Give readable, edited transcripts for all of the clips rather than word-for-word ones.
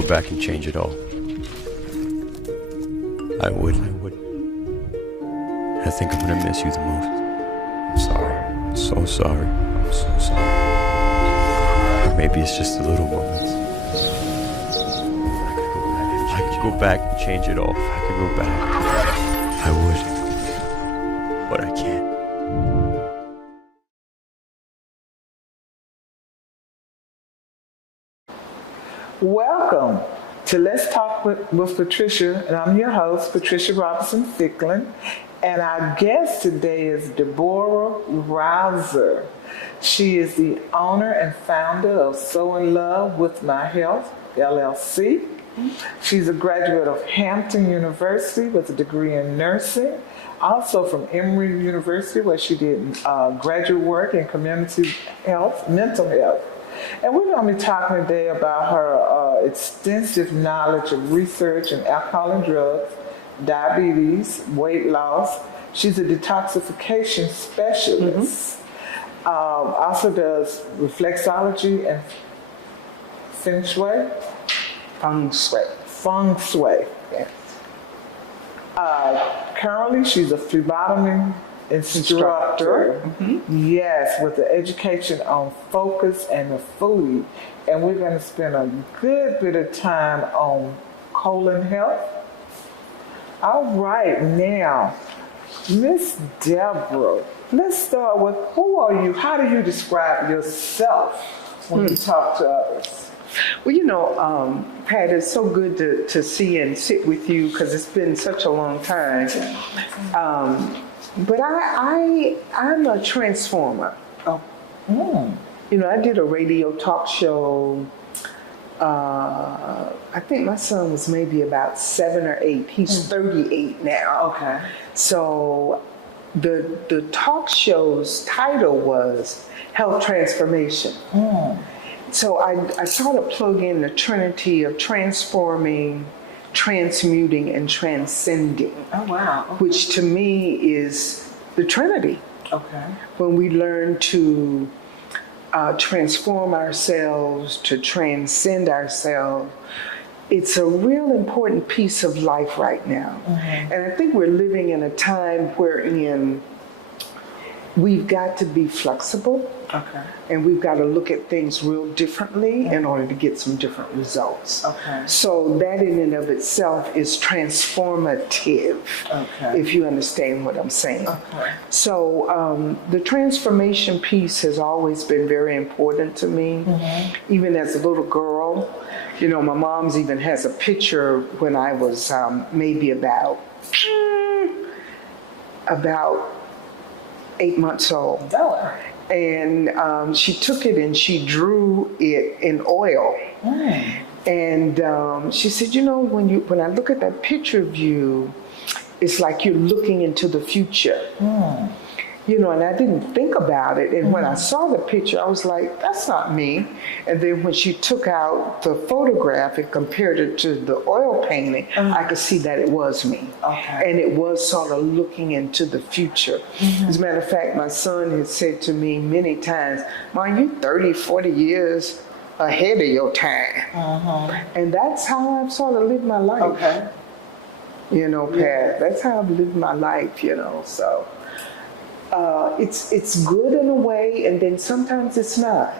go back and change it all. I would. I think I'm gonna miss you the most. I'm sorry. I'm so sorry. I'm so sorry. Or maybe it's just the little moments. I could go back and change it all. If I could go back, I would. But I can't. Welcome to Let's Talk with Patricia, and I'm your host, Patricia Robinson Fickling, and our guest today is Deborah Rouser. She is the owner and founder of So in Love with My Health, LLC. She's a graduate of Hampton University with a degree in nursing, also from Emory University, where she did graduate work in community health, mental health. And we're going to be talking today about her extensive knowledge of research in alcohol and drugs, diabetes, weight loss. She's a detoxification specialist. Also does reflexology and feng shui. Feng shui. Yes. Currently, she's a phlebotomy instructor. Yes, with the education on focus and the food. And we're going to spend a good bit of time on colon health. All right, now, Miss Deborah, let's start with, who are you? How do you describe yourself when you talk to others? Well, you know, Pat, it's so good to see and sit with you because it's been such a long time. But I'm a transformer. Oh. You know, I did a radio talk show. I think my son was maybe about 7 or 8. He's 38 now. Okay. So the talk show's title was Health Transformation. So I sort of plug in the trinity of transforming, transmuting, and transcending. Oh, wow. Okay. Which to me is the Trinity. Okay. When we learn to transform ourselves, to transcend ourselves, it's a real important piece of life right now. And I think we're living in a time wherein we've got to be flexible. Okay. And we've got to look at things real differently in order to get some different results. Okay. So that in and of itself is transformative, if you understand what I'm saying. Okay. So the transformation piece has always been very important to me. Even as a little girl, you know, my mom's even has a picture when I was maybe about 8 months old. And she took it and she drew it in oil. And she said, you know, when I look at that picture of you, it's like you're looking into the future. You know, and I didn't think about it. And when I saw the picture, I was like, that's not me. And then when she took out the photograph and compared it to the oil painting, I could see that it was me. And it was sort of looking into the future. As a matter of fact, my son has said to me many times, Mom, you 30, 40 years ahead of your time. And that's how I've sort of lived my life. You know, Pat, that's how I've lived my life, you know, so. It's good in a way, and then sometimes it's not.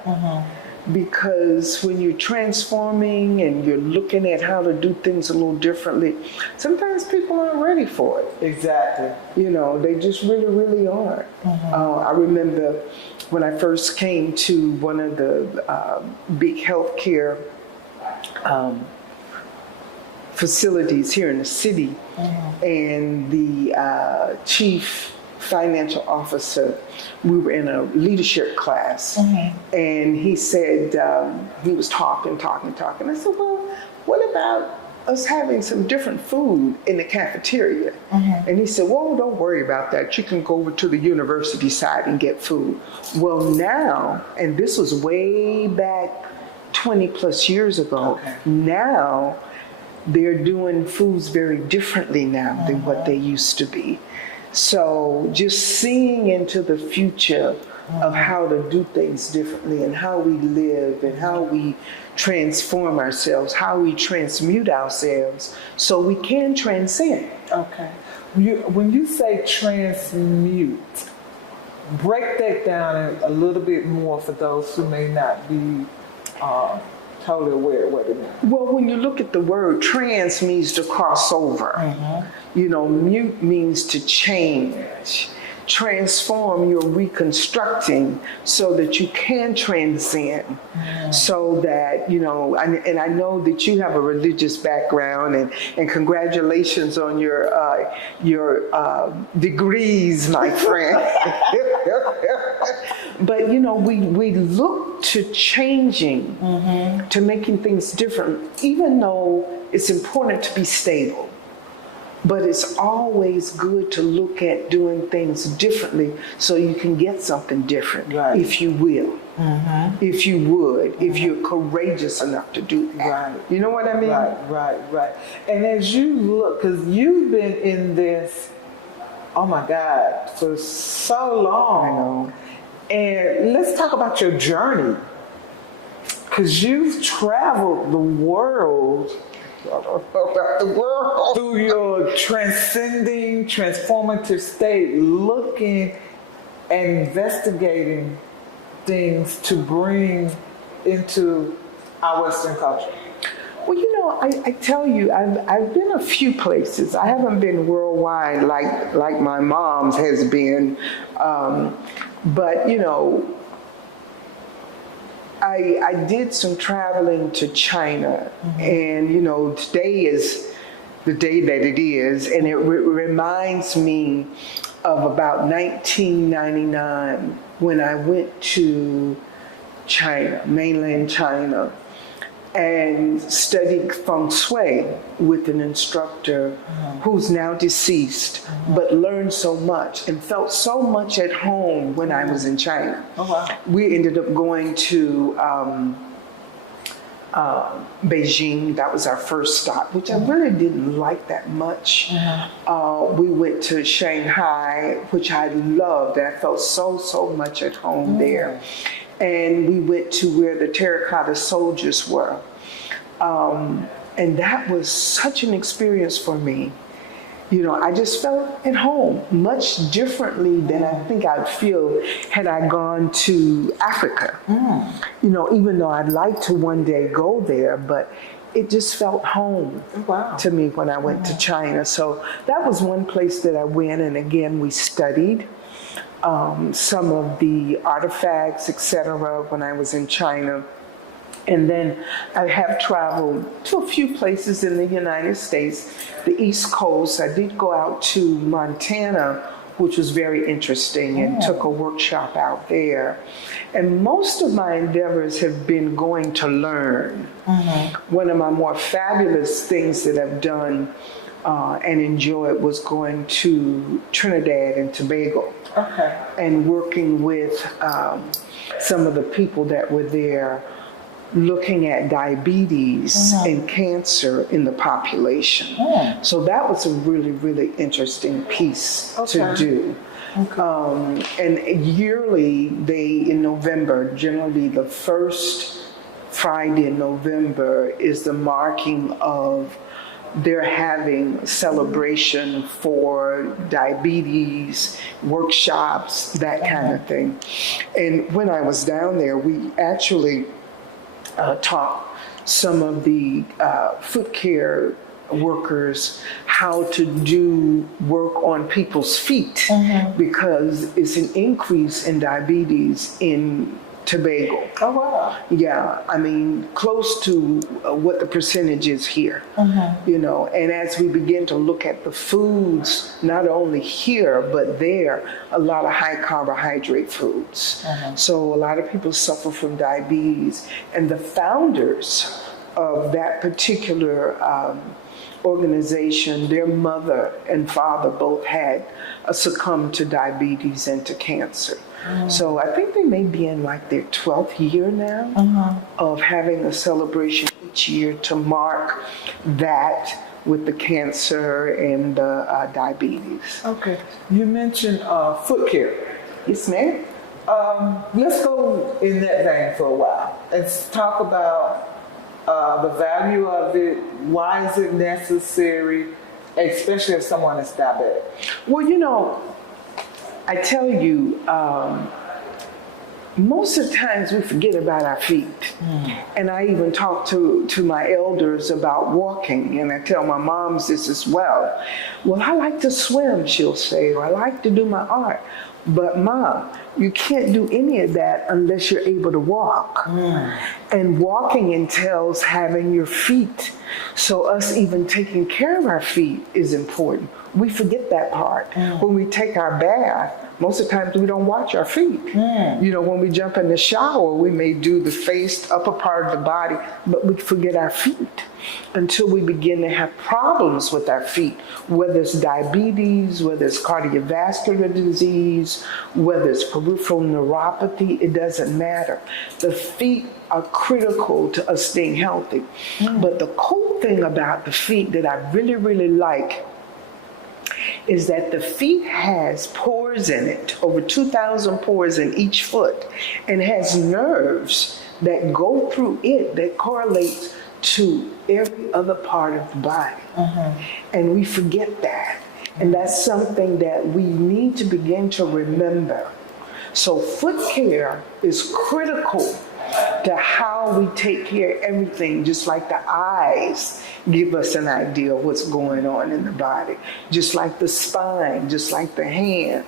Because when you're transforming and you're looking at how to do things a little differently, sometimes people aren't ready for it. Exactly. You know, they just really, really aren't. I remember when I first came to one of the big healthcare facilities here in the city, and the chief financial officer, we were in a leadership class, and he said, he was talking. I said, well, what about us having some different food in the cafeteria? And he said, well, don't worry about that. You can go over to the university side and get food. Well, now, and this was way back 20 plus years ago, now they're doing foods very differently now than what they used to be. So just seeing into the future of how to do things differently and how we live and how we transform ourselves, how we transmute ourselves so we can transcend. Okay. When you say transmute, break that down a little bit more for those who may not be totally aware of what it means. Well, when you look at the word, trans means to cross over. You know, mute means to change. Transform, you're reconstructing so that you can transcend. So that, you know, and I know that you have a religious background, and congratulations on your degrees, my friend. But, you know, we look to changing, to making things different, even though it's important to be stable. But it's always good to look at doing things differently so you can get something different, if you will, if you would, if you're courageous enough to do that. Right. You know what I mean? Right. And as you look, because you've been in this, oh my God, for so long. I know. And let's talk about your journey, because you've traveled the world through your transcending, transformative state, looking and investigating things to bring into our Western culture. Well, you know, I tell you, I've been a few places. I haven't been worldwide like my mom's has been, but you know, I did some traveling to China, and you know, today is the day that it is, and it reminds me of about 1999 when I went to China, mainland China, and studied feng shui with an instructor who's now deceased, but learned so much and felt so much at home when I was in China. Oh, wow. We ended up going to Beijing. That was our first stop, which I really didn't like that much. We went to Shanghai, which I loved. I felt so much at home there. And we went to where the terracotta soldiers were. And that was such an experience for me. You know, I just felt at home much differently than I think I'd feel had I gone to Africa. You know, even though I'd like to one day go there, but it just felt home to me when I went to China. So that was one place that I went, and again, we studied some of the artifacts, etc., when I was in China. And then I have traveled to a few places in the United States, the East Coast. I did go out to Montana, which was very interesting, and took a workshop out there. And most of my endeavors have been going to learn. One of my more fabulous things that I've done and enjoyed was going to Trinidad and Tobago. And working with some of the people that were there, looking at diabetes and cancer in the population. So that was a really interesting piece to do. And yearly, in November, generally the first Friday in November is the marking of they're having celebration for diabetes, workshops, that kind of thing. And when I was down there, we actually taught some of the foot care workers how to do work on people's feet because it's an increase in diabetes in Tobago. Oh, wow. Yeah, I mean, close to what the percentage is here, you know, and as we begin to look at the foods, not only here, but there, a lot of high carbohydrate foods. So a lot of people suffer from diabetes, and the founders of that particular organization, their mother and father both had succumbed to diabetes and to cancer. So I think they may be in like their 12th year now of having a celebration each year to mark that with the cancer and the diabetes. Okay. You mentioned foot care. Yes, ma'am. Let's go in that vein for a while. Let's talk about the value of it. Why is it necessary, especially if someone is diabetic? Well, I tell you, most of the times we forget about our feet. And I even talk to my elders about walking, and I tell my moms this as well. Well, I like to swim, she'll say, or I like to do my art. But Mom, you can't do any of that unless you're able to walk. And walking entails having your feet. So us even taking care of our feet is important. We forget that part. When we take our bath, most of the times we don't watch our feet. When we jump in the shower, we may do the face, upper part of the body, but we forget our feet until we begin to have problems with our feet, whether it's diabetes, whether it's cardiovascular disease, whether it's peripheral neuropathy, it doesn't matter. The feet are critical to us staying healthy. But the cool thing about the feet that I really, really like is that the feet has pores in it, over 2,000 pores in each foot, and has nerves that go through it that correlates to every other part of the body. And we forget that. And that's something that we need to begin to remember. So foot care is critical to how we take care of everything, just like the eyes give us an idea of what's going on in the body, just like the spine, just like the hands.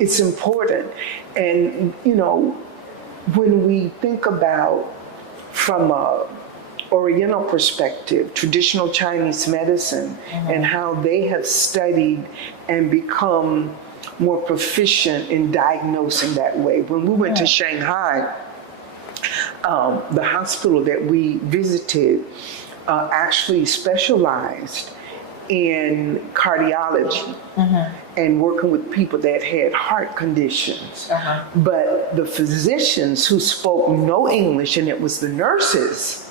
It's important. And, when we think about from a Oriental perspective, traditional Chinese medicine, and how they have studied and become more proficient in diagnosing that way. When we went to Shanghai, the hospital that we visited actually specialized in cardiology and working with people that had heart conditions. But the physicians who spoke no English, and it was the nurses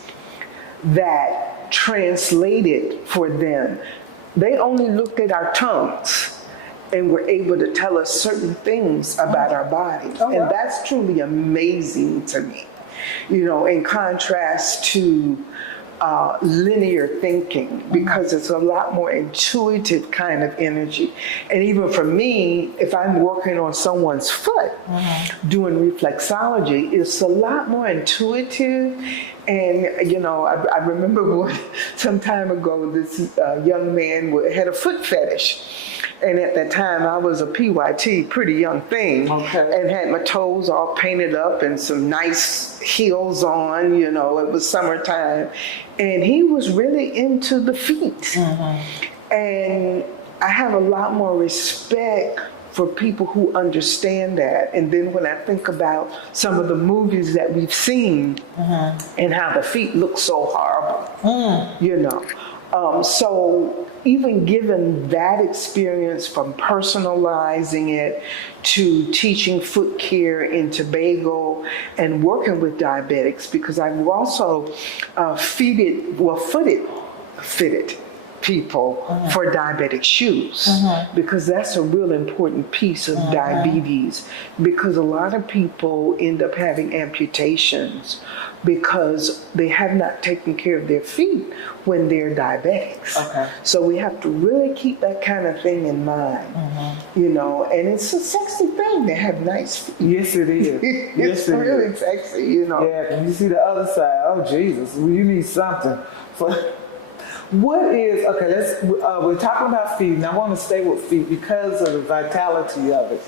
that translated for them, they only looked at our tongues and were able to tell us certain things about our bodies. And that's truly amazing to me. In contrast to linear thinking, because it's a lot more intuitive kind of energy. And even for me, if I'm working on someone's foot, doing reflexology, it's a lot more intuitive. And, I remember some time ago, this young man had a foot fetish. And at that time, I was a PYT, pretty young thing, and had my toes all painted up and some nice heels on, it was summertime. And he was really into the feet. And I have a lot more respect for people who understand that. And then when I think about some of the movies that we've seen and how the feet look so horrible, so even given that experience, from personalizing it to teaching foot care in Tobago and working with diabetics, because I've also fitted people for diabetic shoes, because that's a real important piece of diabetes, because a lot of people end up having amputations because they have not taken care of their feet when they're diabetics. So we have to really keep that kind of thing in mind, and it's a sexy thing to have nice feet. Yes, it is. It's really sexy, Yeah, and you see the other side, oh Jesus, well, you need something. What is, we're talking about feet, and I want to stay with feet because of the vitality of it.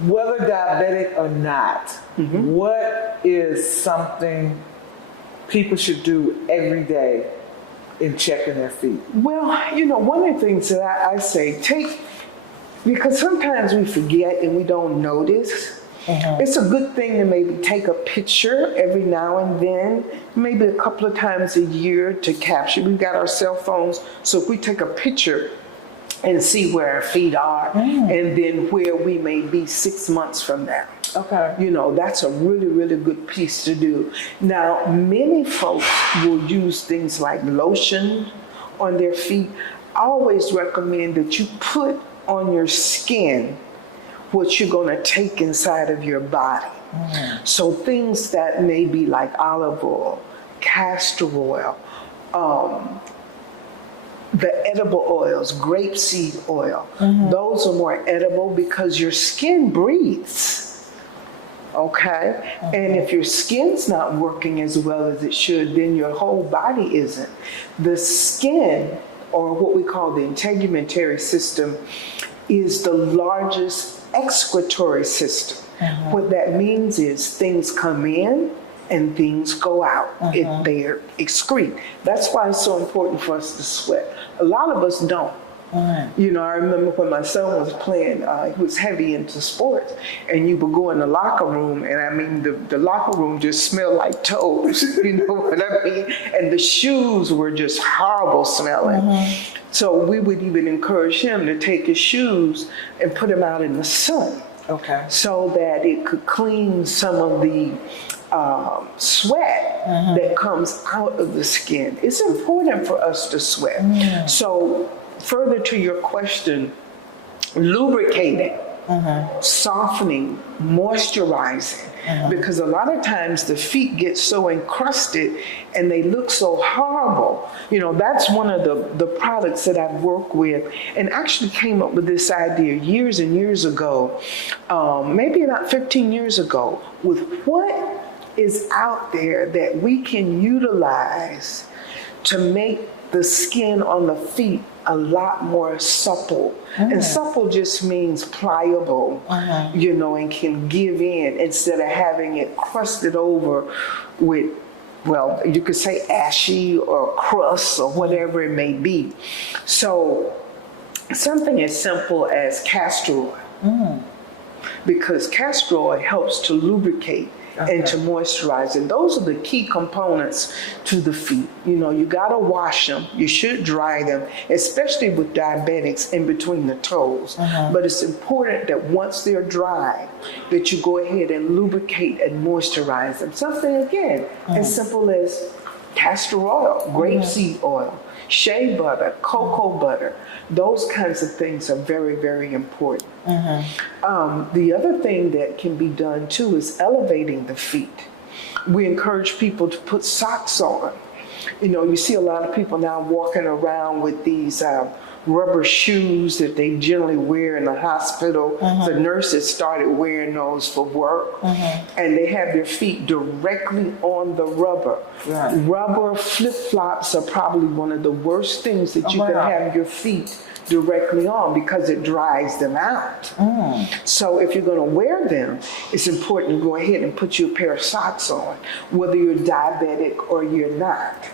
Whether diabetic or not, what is something people should do every day in checking their feet? Well, one of the things that I say, because sometimes we forget and we don't notice. It's a good thing to maybe take a picture every now and then, maybe a couple of times a year to capture. We've got our cell phones, so if we take a picture and see where our feet are and then where we may be 6 months from now. That's a really, really good piece to do. Now, many folks will use things like lotion on their feet. I always recommend that you put on your skin what you're going to take inside of your body. So things that may be like olive oil, castor oil, the edible oils, grapeseed oil, those are more edible because your skin breathes. Okay? And if your skin's not working as well as it should, then your whole body isn't. The skin, or what we call the integumentary system, is the largest excretory system. What that means is things come in and things go out. They're excrete. That's why it's so important for us to sweat. A lot of us don't. You know, I remember when my son was playing, he was heavy into sports, and you would go in the locker room, and I mean, the locker room just smelled like toes, you know what I mean? And the shoes were just horrible smelling. So we would even encourage him to take his shoes and put them out in the sun. Okay. So that it could clean some of the sweat that comes out of the skin. It's important for us to sweat. So further to your question, lubricating, softening, moisturizing, because a lot of times the feet get so encrusted and they look so horrible. You know, that's one of the products that I've worked with, and actually came up with this idea years and years ago, maybe about 15 years ago, with what is out there that we can utilize to make the skin on the feet a lot more supple. And supple just means pliable, you know, and can give in instead of having it crusted over with, well, you could say ashy or crust or whatever it may be. So something as simple as castor oil, because castor oil helps to lubricate and to moisturize. And those are the key components to the feet. You know, you gotta wash them. You should dry them, especially with diabetics in between the toes. But it's important that once they're dry, that you go ahead and lubricate and moisturize them. Something, again, as simple as castor oil, grapeseed oil, shea butter, cocoa butter. Those kinds of things are very, very important. The other thing that can be done too is elevating the feet. We encourage people to put socks on. You know, you see a lot of people now walking around with these rubber shoes that they generally wear in the hospital. The nurses started wearing those for work, and they have their feet directly on the rubber. Rubber flip-flops are probably one of the worst things that you can have your feet directly on, because it dries them out. So if you're going to wear them, it's important to go ahead and put you a pair of socks on, whether you're diabetic or you're not.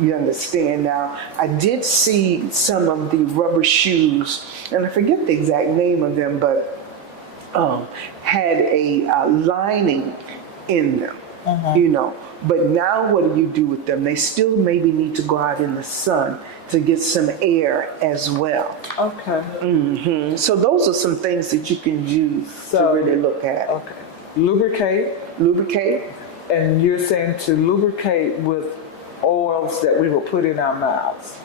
You understand? Now, I did see some of the rubber shoes, and I forget the exact name of them, but had a lining in them, you know. But now what do you do with them? They still maybe need to go out in the sun to get some air as well. Okay. So those are some things that you can use to really look at. Okay. Lubricate. And you're saying to lubricate with oils that we will put in our mouths.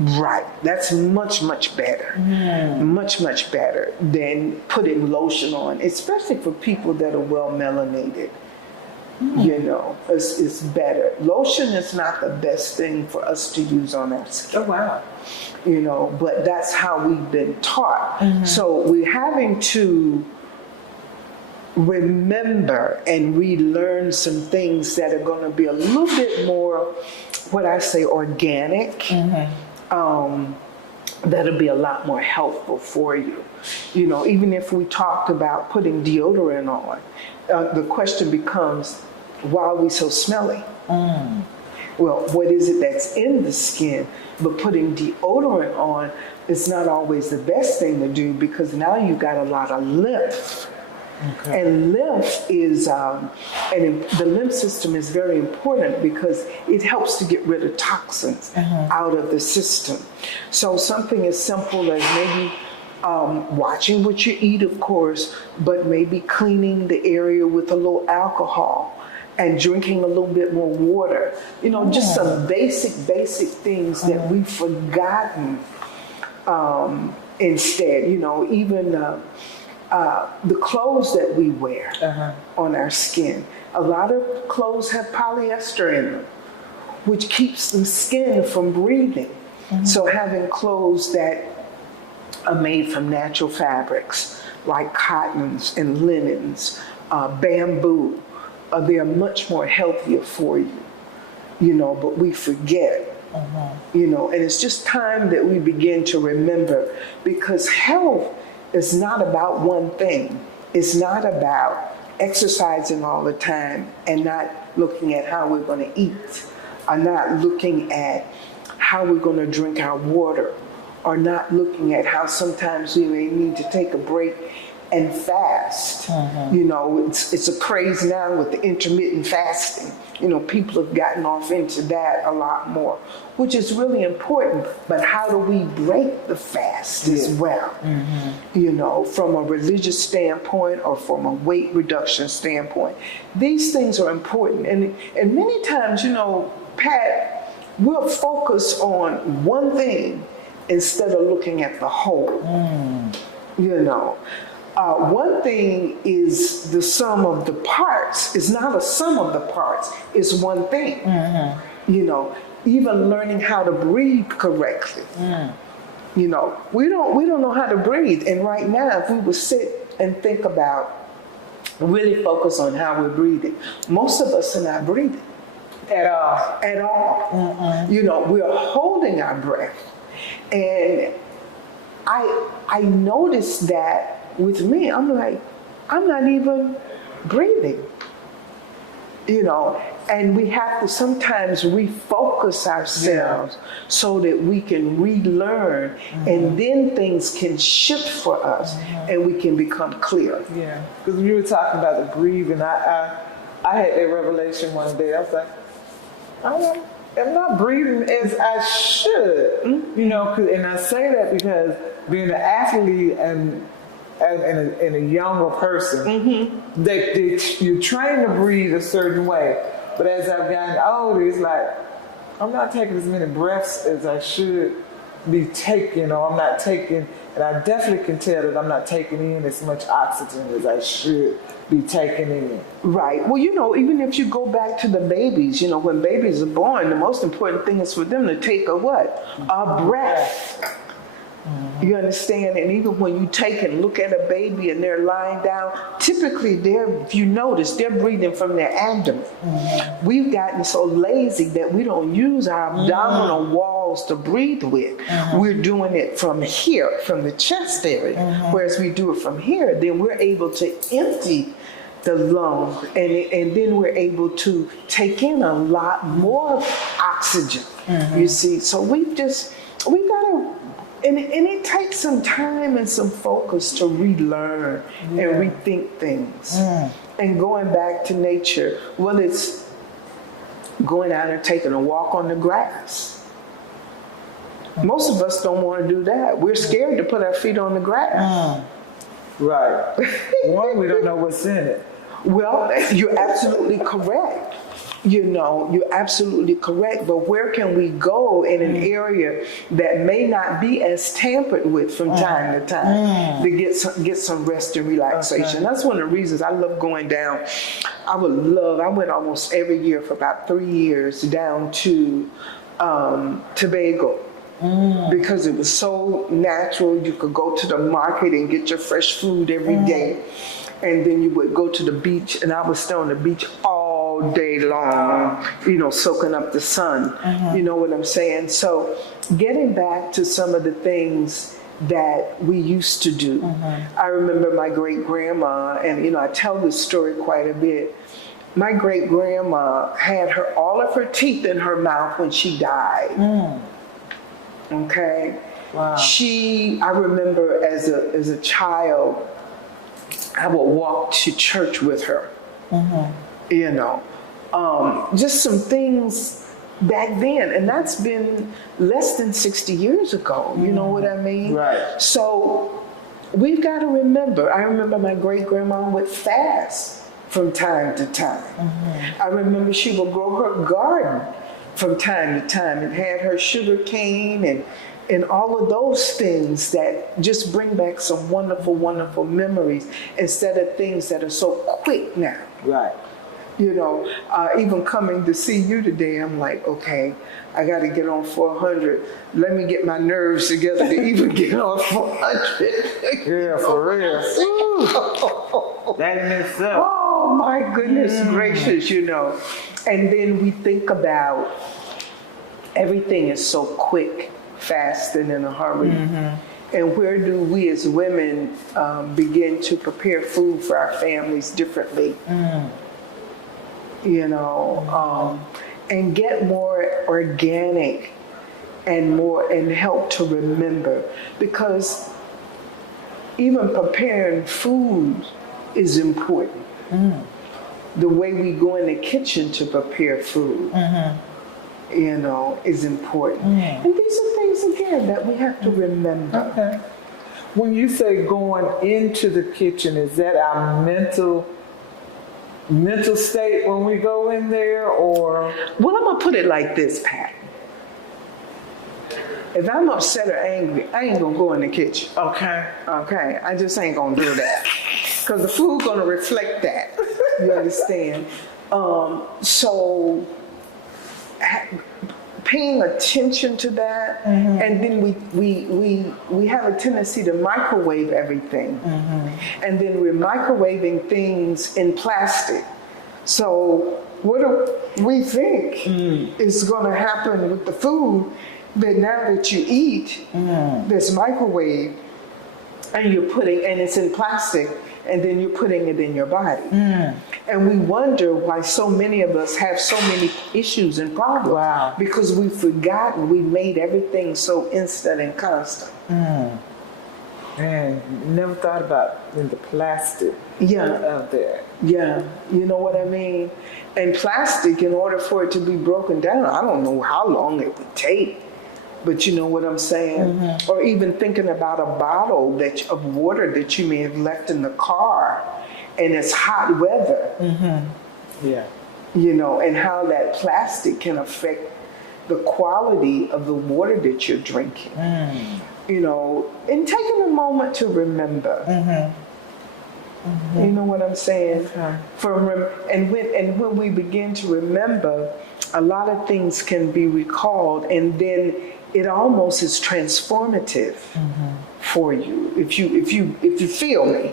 Right. That's much, much better. Much, much better than putting lotion on, especially for people that are well melanated. You know, it's better. Lotion is not the best thing for us to use on our skin. Oh, wow. You know, but that's how we've been taught. So we're having to remember and relearn some things that are going to be a little bit more, what I say, organic. That'll be a lot more helpful for you. You know, even if we talked about putting deodorant on, the question becomes, why are we so smelly? Well, what is it that's in the skin? But putting deodorant on is not always the best thing to do, because now you've got a lot of lymph. And lymph is, the lymph system is very important because it helps to get rid of toxins out of the system. So something as simple as maybe watching what you eat, of course, but maybe cleaning the area with a little alcohol and drinking a little bit more water. You know, just some basic things that we've forgotten instead. You know, even the clothes that we wear on our skin. A lot of clothes have polyester in them, which keeps the skin from breathing. So having clothes that are made from natural fabrics like cottons and linens, bamboo, they are much more healthier for you, but we forget. And it's just time that we begin to remember, because health is not about one thing. It's not about exercising all the time and not looking at how we're going to eat, or not looking at how we're going to drink our water, or not looking at how sometimes we may need to take a break and fast. It's a craze now with the intermittent fasting. People have gotten off into that a lot more, which is really important. But how do we break the fast as well? From a religious standpoint or from a weight reduction standpoint, these things are important. And many times, Pat, we'll focus on one thing instead of looking at the whole. One thing is the sum of the parts. It's not a sum of the parts. It's one thing. Even learning how to breathe correctly. We don't know how to breathe. And right now, if we would sit and think about, really focus on how we're breathing, most of us are not breathing at all. We are holding our breath. And I noticed that with me, I'm like, I'm not even breathing, and we have to sometimes refocus ourselves so that we can relearn, and then things can shift for us and we can become clear. Yeah, because we were talking about the breathing. I had that revelation one day. I was like, I'm not breathing as I should, and I say that because being an athlete and a younger person, you're trained to breathe a certain way. But as I've gotten older, it's like, I'm not taking as many breaths as I should be taking, or I'm not taking, and I definitely can tell that I'm not taking in as much oxygen as I should be taking in. Right. Well, even if you go back to the babies, when babies are born, the most important thing is for them to take a what? A breath. You understand? And even when you take and look at a baby and they're lying down, typically if you notice, they're breathing from their abdomen. We've gotten so lazy that we don't use our abdominal walls to breathe with. We're doing it from here, from the chest area. Whereas we do it from here, then we're able to empty the lung, and then we're able to take in a lot more oxygen. You see, so we gotta. And it takes some time and some focus to relearn and rethink things. And going back to nature, whether it's going out and taking a walk on the grass. Most of us don't want to do that. We're scared to put our feet on the grass. Right. One, we don't know what's in it. Well, you're absolutely correct. You're absolutely correct. But where can we go in an area that may not be as tampered with from time to time to get some rest and relaxation? That's one of the reasons I love going down. I went almost every year for about 3 years down to Tobago. Because it was so natural. You could go to the market and get your fresh food every day. And then you would go to the beach, and I would stay on the beach all day long, soaking up the sun. You know what I'm saying? So getting back to some of the things that we used to do. I remember my great-grandma, and I tell this story quite a bit. My great-grandma had all of her teeth in her mouth when she died. Okay? Wow. I remember as a child, I would walk to church with her. Just some things back then, and that's been less than 60 years ago. You know what I mean? Right. So we've got to remember. I remember my great-grandma would fast from time to time. I remember she would grow her garden from time to time and had her sugar cane and all of those things that just bring back some wonderful, wonderful memories instead of things that are so quick now. Right. You know, even coming to see you today, I'm like, okay, I got to get on 400. Let me get my nerves together to even get on 400. Yeah, for real. That in itself. Oh my goodness gracious, you know. And then we think about everything is so quick, fast, and in a hurry. And where do we as women begin to prepare food for our families differently? You know, and get more organic and help to remember, because even preparing food is important. The way we go in the kitchen to prepare food, you know, is important. And these are things, again, that we have to remember. Okay. When you say going into the kitchen, is that our mental state when we go in there, or? Well, I'm gonna put it like this, Pat. If I'm upset or angry, I ain't gonna go in the kitchen. Okay. Okay, I just ain't gonna do that, because the food gonna reflect that. You understand? So paying attention to that, and then we have a tendency to microwave everything, and then we're microwaving things in plastic. So what do we think is going to happen with the food that now that you eat, that's microwaved, and it's in plastic, and then you're putting it in your body. And we wonder why so many of us have so many issues and problems. Wow. Because we've forgotten we made everything so instant and constant. Man, never thought about the plastic of there. Yeah, you know what I mean? And plastic, in order for it to be broken down, I don't know how long it would take. But you know what I'm saying? Or even thinking about a bottle of water that you may have left in the car, and it's hot weather. Yeah. You know, and how that plastic can affect the quality of the water that you're drinking. You know, and taking a moment to remember. You know what I'm saying? And when we begin to remember, a lot of things can be recalled, and then it almost is transformative for you if you feel me.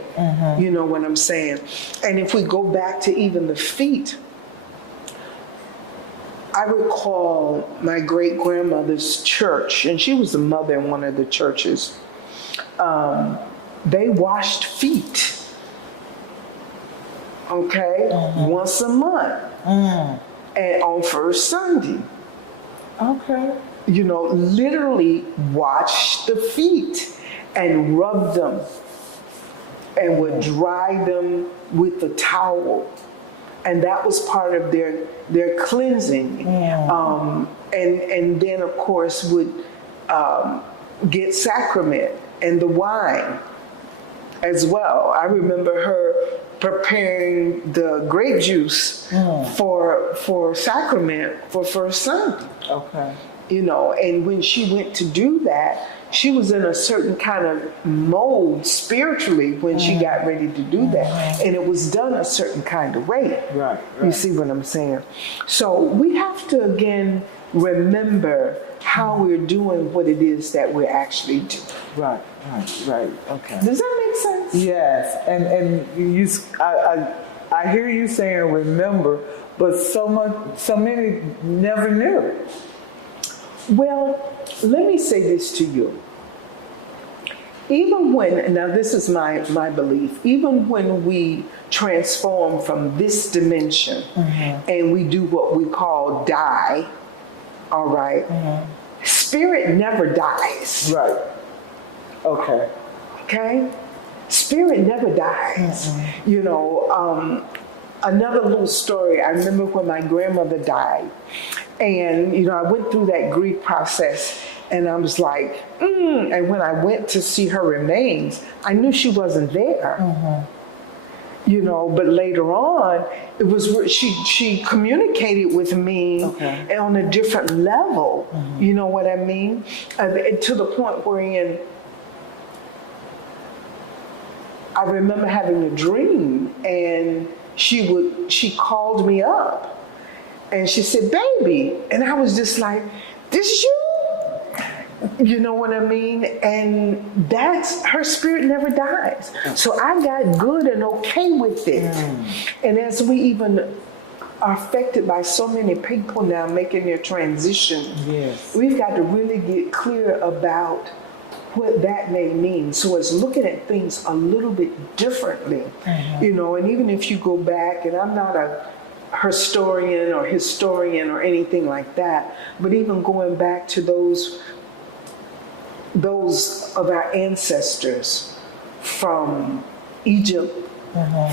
You know what I'm saying? And if we go back to even the feet, I recall my great grandmother's church, and she was the mother in one of the churches. They washed feet. Okay, once a month, and on first Sunday. Okay. You know, literally wash the feet and rub them, and would dry them with the towel, and that was part of their cleansing. And then of course would get sacrament and the wine as well. I remember her preparing the grape juice for sacrament for first Sunday. Okay. You know, and when she went to do that, she was in a certain kind of mode spiritually when she got ready to do that. And it was done a certain kind of way. Right. You see what I'm saying? So we have to, again, remember how we're doing what it is that we're actually doing. Right. Okay. Does that make sense? Yes, and I hear you saying remember, but so many never knew. Well, let me say this to you. Even when, now this is my belief, even when we transform from this dimension and we do what we call die, all right, spirit never dies. Right. Okay. Okay? Spirit never dies. You know, another little story, I remember when my grandmother died, and, you know, I went through that grief process, and I was like, and when I went to see her remains, I knew she wasn't there. you know, but later on, it was she communicated with me on a different level. You know what I mean? To the point wherein I remember having a dream, and she called me up, and she said, "Baby," and I was just like, "This is you." You know what I mean? And that's, her spirit never dies. So I got good and okay with it. And as we even are affected by so many people now making their transition, we've got to really get clear about what that may mean. So it's looking at things a little bit differently, you know, and even if you go back, and I'm not a historian or anything like that, but even going back to those of our ancestors from Egypt,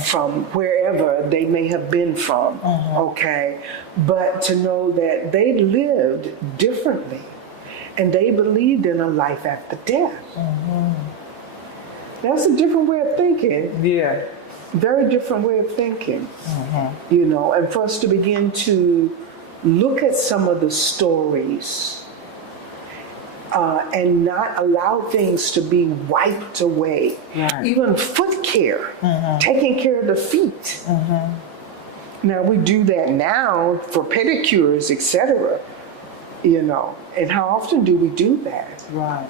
from wherever they may have been from, okay? But to know that they lived differently and they believed in a life after death. That's a different way of thinking. Yeah. Very different way of thinking, you know, and for us to begin to look at some of the stories and not allow things to be wiped away. Even foot care, taking care of the feet. Now we do that now for pedicures, etc. You know, and how often do we do that? Right.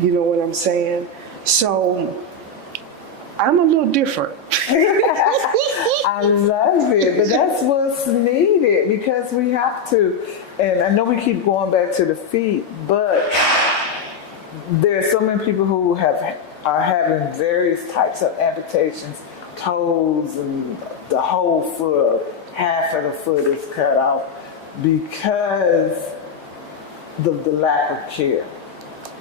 You know what I'm saying? So I'm a little different. I love it, but that's what's needed, because we have to. And I know we keep going back to the feet, but there's so many people who are having various types of amputations, toes and the whole foot, half of the foot is cut off because of the lack of care,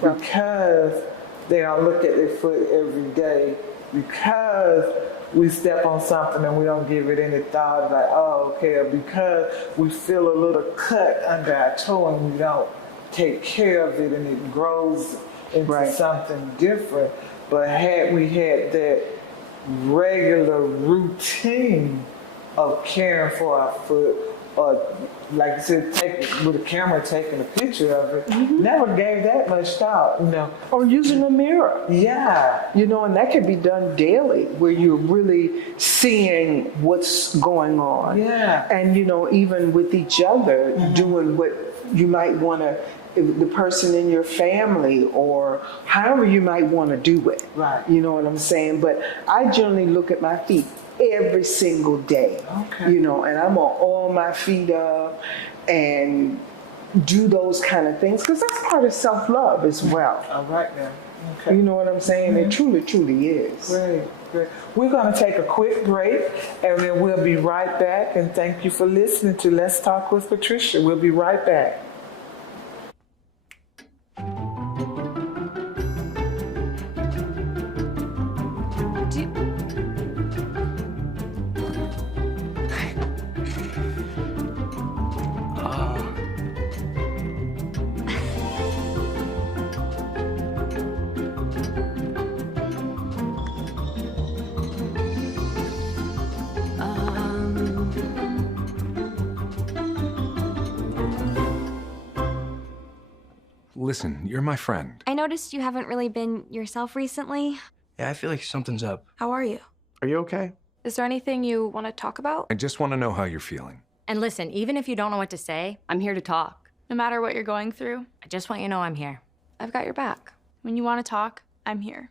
because they don't look at their foot every day, because we step on something and we don't give it any thought, like, oh, okay, or because we feel a little cut under our toe and we don't take care of it and it grows into something different. But had we had that regular routine of caring for our foot, or like you said, with a camera taking a picture of it, never gave that much thought, you know. Or using a mirror. Yeah. You know, and that can be done daily, where you're really seeing what's going on. Yeah. And, you know, even with each other, doing what you might want to, the person in your family, or however you might want to do it. Right. You know what I'm saying? But I generally look at my feet every single day. Okay. You know, and I'm gonna oil my feet up and do those kind of things, because that's part of self-love as well. All right now. Okay. You know what I'm saying? It truly, truly is. Great, great. We're going to take a quick break, and then we'll be right back. And thank you for listening to Let's Talk with Patricia. We'll be right back. Listen, you're my friend. I noticed you haven't really been yourself recently. Yeah, I feel like something's up. How are you? Are you okay? Is there anything you want to talk about? I just want to know how you're feeling. And listen, even if you don't know what to say, I'm here to talk. No matter what you're going through, I just want you to know I'm here. I've got your back. when you want to talk, I'm here.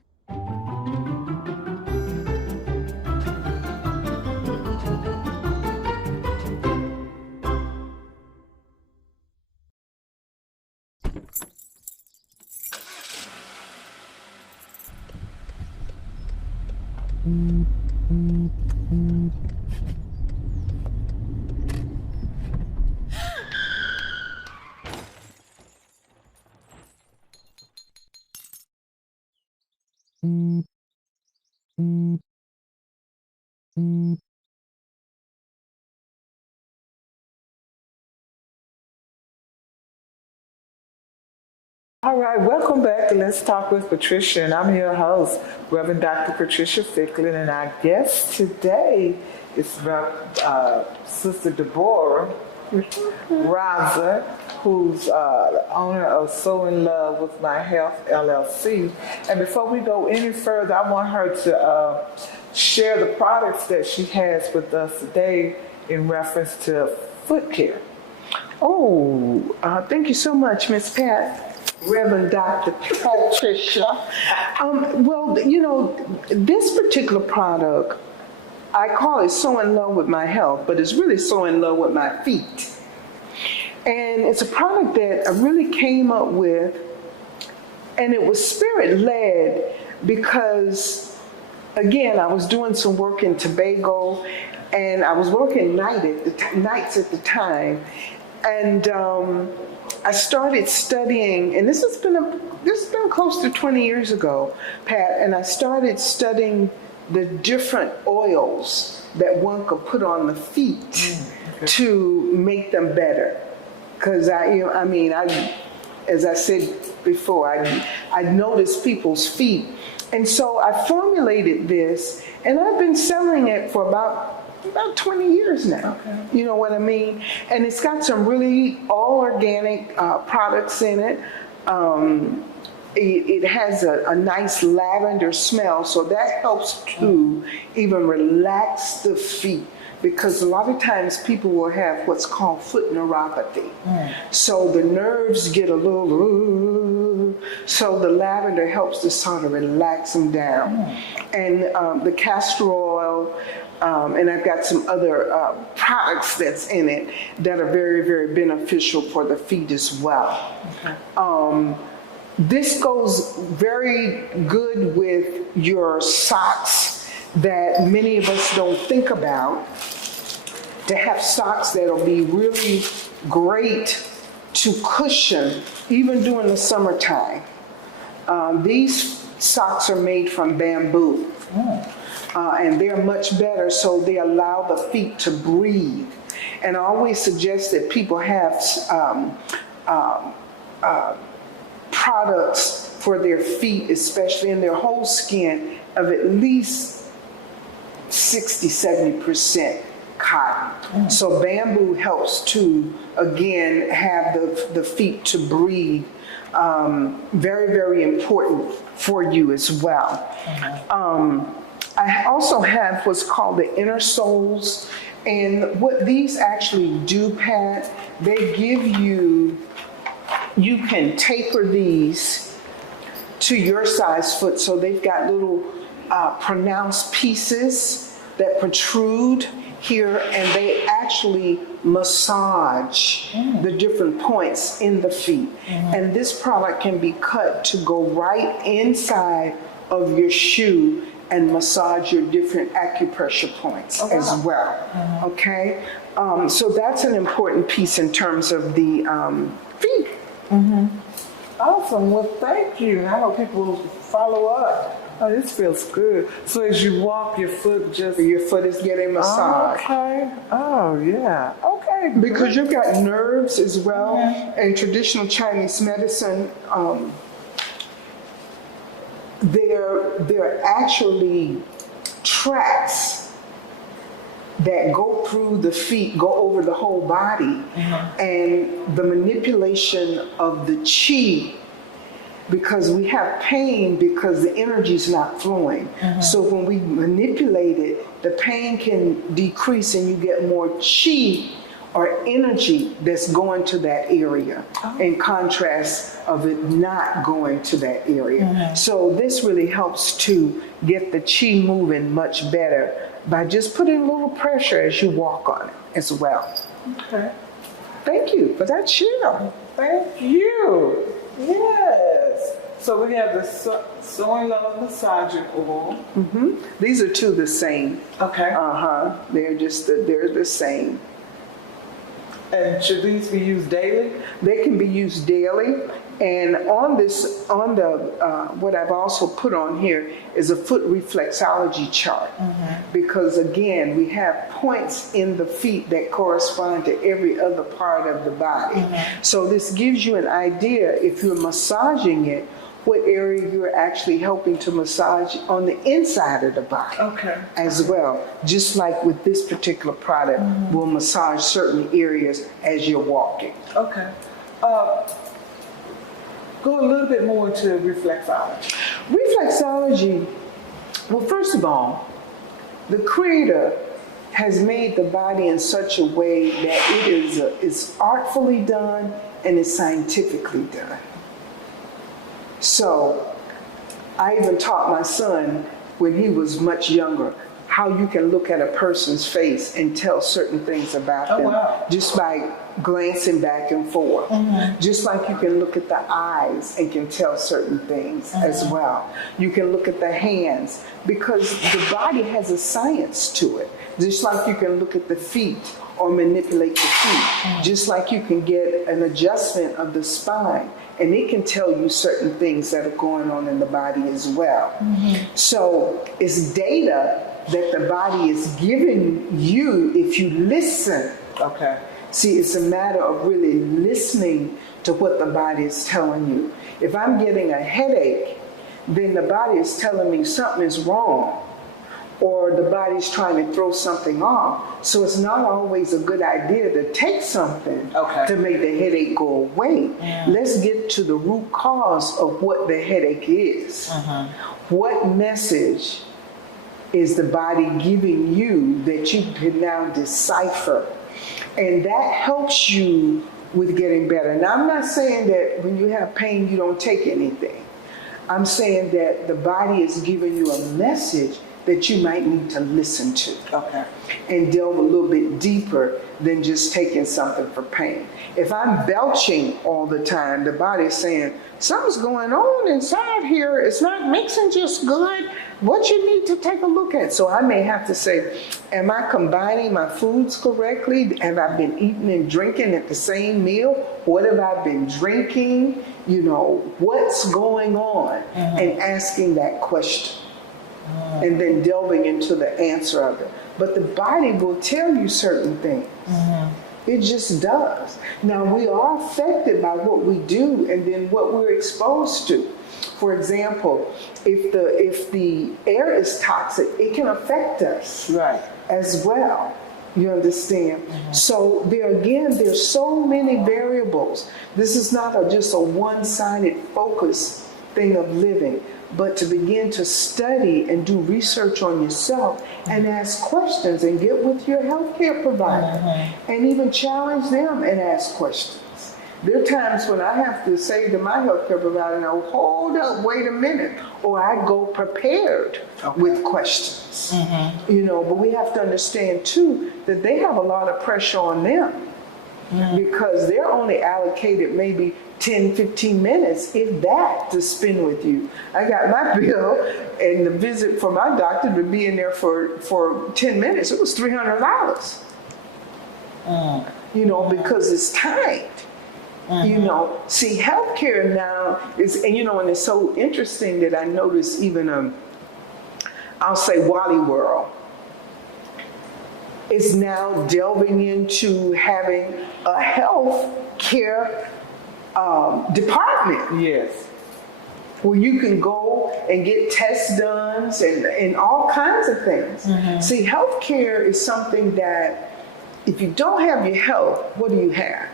All right, welcome back to Let's Talk with Patricia, and I'm your host, Reverend Dr. Patricia Fickling, and our guest today is Sister Deborah Raza, who's the owner of So In Love With My Health LLC. And before we go any further, I want her to share the products that she has with us today in reference to foot care. Oh, thank you so much, Miss Pat. Reverend Dr. Patricia. Well, you know, this particular product, I call it So In Love With My Health, but it's really So In Love With My Feet. And it's a product that I really came up with, and it was spirit-led because, again, I was doing some work in Tobago, and I was working nights at the time, and I started studying, and this has been close to 20 years ago, Pat, and I started studying the different oils that one could put on the feet to make them better. Because as I said before, I noticed people's feet, and so I formulated this, and I've been selling it for about 20 years now. Okay. You know what I mean? And it's got some really all organic products in it. It has a nice lavender smell, so that helps to even relax the feet, because a lot of times people will have what's called foot neuropathy. So the nerves get a little, so the lavender helps to sort of relax them down. And the castor oil, and I've got some other products that's in it that are very, very beneficial for the feet as well. Okay. This goes very good with your socks that many of us don't think about. To have socks that'll be really great to cushion, even during the summertime. These socks are made from bamboo. And they're much better, so they allow the feet to breathe. And I always suggest that people have products for their feet, especially in their whole skin, of at least 60-70% cotton. So bamboo helps to, again, have the feet to breathe. Very, very important for you as well. I also have what's called the inner soles, and what these actually do, Pat, they give you can taper these to your size foot, so they've got little pronounced pieces that protrude here, and they actually massage the different points in the feet. And this product can be cut to go right inside of your shoe and massage your different acupressure points as well. Okay? So that's an important piece in terms of the feet. Awesome. Well, thank you. I hope people will follow up. Oh, this feels good. So as you walk, your foot is getting massaged. Okay. Oh, yeah. Okay. Because you've got nerves as well. In traditional Chinese medicine, they're actually tracks that go through the feet, go over the whole body, and the manipulation of the chi, because we have pain because the energy is not flowing. So when we manipulate it, the pain can decrease and you get more chi or energy that's going to that area, in contrast of it not going to that area. So this really helps to get the chi moving much better by just putting a little pressure as you walk on it as well. Okay. Thank you for that share. Thank you. Yes. So we have the So In Love massaging oil. These are two the same. Okay. They're the same. And should these be used daily? They can be used daily. And on what I've also put on here is a foot reflexology chart. Because again, we have points in the feet that correspond to every other part of the body. So this gives you an idea, if you're massaging it, what area you're actually helping to massage on the inside of the body as well. Just like with this particular product, we'll massage certain areas as you're walking. Okay. Go a little bit more into reflexology. Reflexology, well, first of all, the Creator has made the body in such a way that it is artfully done and is scientifically done. So I even taught my son when he was much younger how you can look at a person's face and tell certain things about them just by glancing back and forth. Just like you can look at the eyes and can tell certain things as well. You can look at the hands because the body has a science to it. Just like you can look at the feet or manipulate the feet. Just like you can get an adjustment of the spine and it can tell you certain things that are going on in the body as well. So it's data that the body is giving you if you listen. Okay. See, it's a matter of really listening to what the body is telling you. If I'm getting a headache, then the body is telling me something is wrong, or the body's trying to throw something off. So it's not always a good idea to take something to make the headache go away. Let's get to the root cause of what the headache is. What message is the body giving you that you can now decipher? And that helps you with getting better. Now, I'm not saying that when you have pain, you don't take anything. I'm saying that the body is giving you a message that you might need to listen to. And delve a little bit deeper than just taking something for pain. If I'm belching all the time, the body's saying, something's going on inside here. It's not mixing just good. What you need to take a look at. So I may have to say, am I combining my foods correctly? Have I been eating and drinking at the same meal? What have I been drinking? You know, what's going on? And asking that question. And then delving into the answer of it. But the body will tell you certain things. It just does. Now, we are affected by what we do and then what we're exposed to. For example, if the air is toxic, it can affect us as well. You understand? So there's so many variables. This is not just a one-sided focus thing of living, but to begin to study and do research on yourself and ask questions and get with your healthcare provider and even challenge them and ask questions. There are times when I have to say to my healthcare provider, now hold up, wait a minute, or I go prepared with questions. You know, but we have to understand too that they have a lot of pressure on them because they're only allocated maybe 10, 15 minutes, if that, to spend with you. I got my bill and the visit for my doctor to be in there for 10 minutes, it was $300. You know, because it's timed. You know, see, healthcare now is, and you know, and it's so interesting that I noticed even, I'll say Wally World is now delving into having a health care department. Yes. Where you can go and get tests done and all kinds of things. See, healthcare is something that if you don't have your health, what do you have?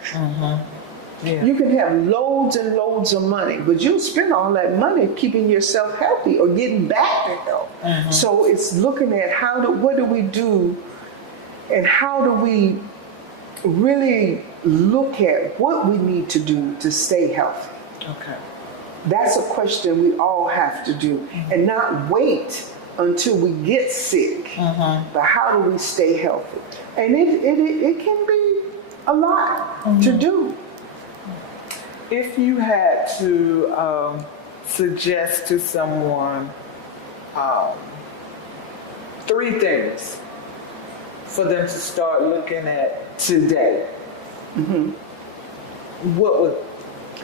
You can have loads and loads of money, but you'll spend all that money keeping yourself healthy or getting back to health. So it's looking at what do we do and how do we really look at what we need to do to stay healthy. That's a question we all have to do and not wait until we get sick. But how do we stay healthy? And it can be a lot to do. If you had to suggest to someone 3 things for them to start looking at today, what would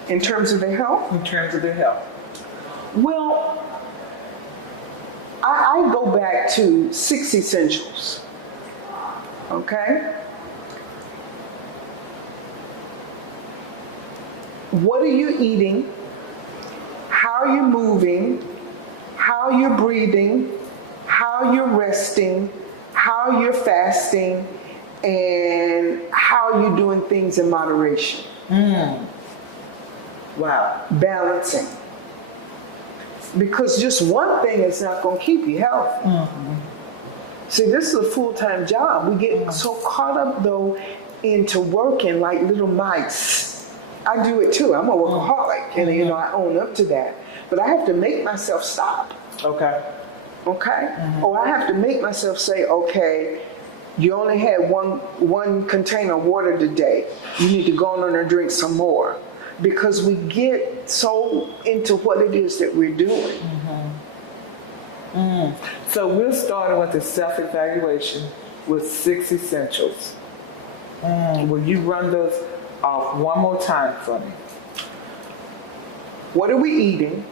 In terms of their health? In terms of their health. Well, I go back to 6 essentials. Okay? What are you eating? How are you moving? How you're breathing? How you're resting? How you're fasting? And how you're doing things in moderation. Wow. Balancing. Because just one thing is not going to keep you healthy. See, this is a full-time job. We get so caught up, though, into working like little mice. I do it too. I'm a workaholic, and you know, I own up to that. But I have to make myself stop. Okay. Okay? Or I have to make myself say, okay, you only had one container of water today. You need to go on and drink some more. Because we get so into what it is that we're doing. So we're starting with the self-evaluation with 6 essentials. Will you run those off one more time for me? What are we eating?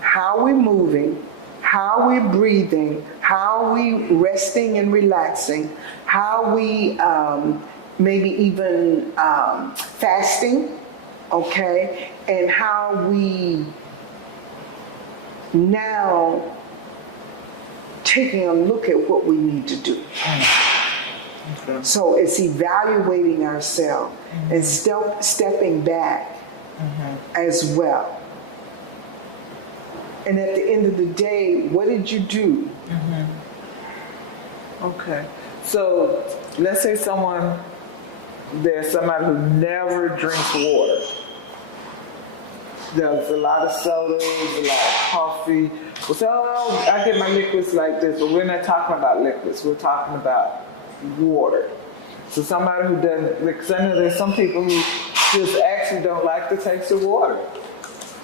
How are we moving? How are we breathing? How are we resting and relaxing? How are we maybe even fasting? Okay? And how we now taking a look at what we need to do. Okay. So it's evaluating ourselves and stepping back as well. And at the end of the day, what did you do? Okay. So let's say there's somebody who never drinks water. There's a lot of sodas, a lot of coffee. Well, so I get my liquids like this, but we're not talking about liquids. We're talking about water. So somebody who doesn't, because I know there's some people who just actually don't like the taste of water.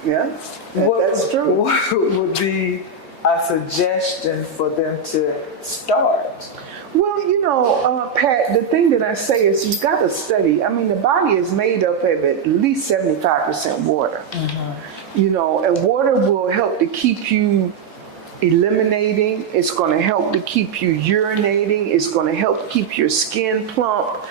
Yeah, that's true. What would be a suggestion for them to start? Well, you know, Pat, the thing that I say is you've got to study. I mean, the body is made up of at least 75% water. You know, and water will help to keep you eliminating. It's going to help to keep you urinating. It's going to help keep your skin plump.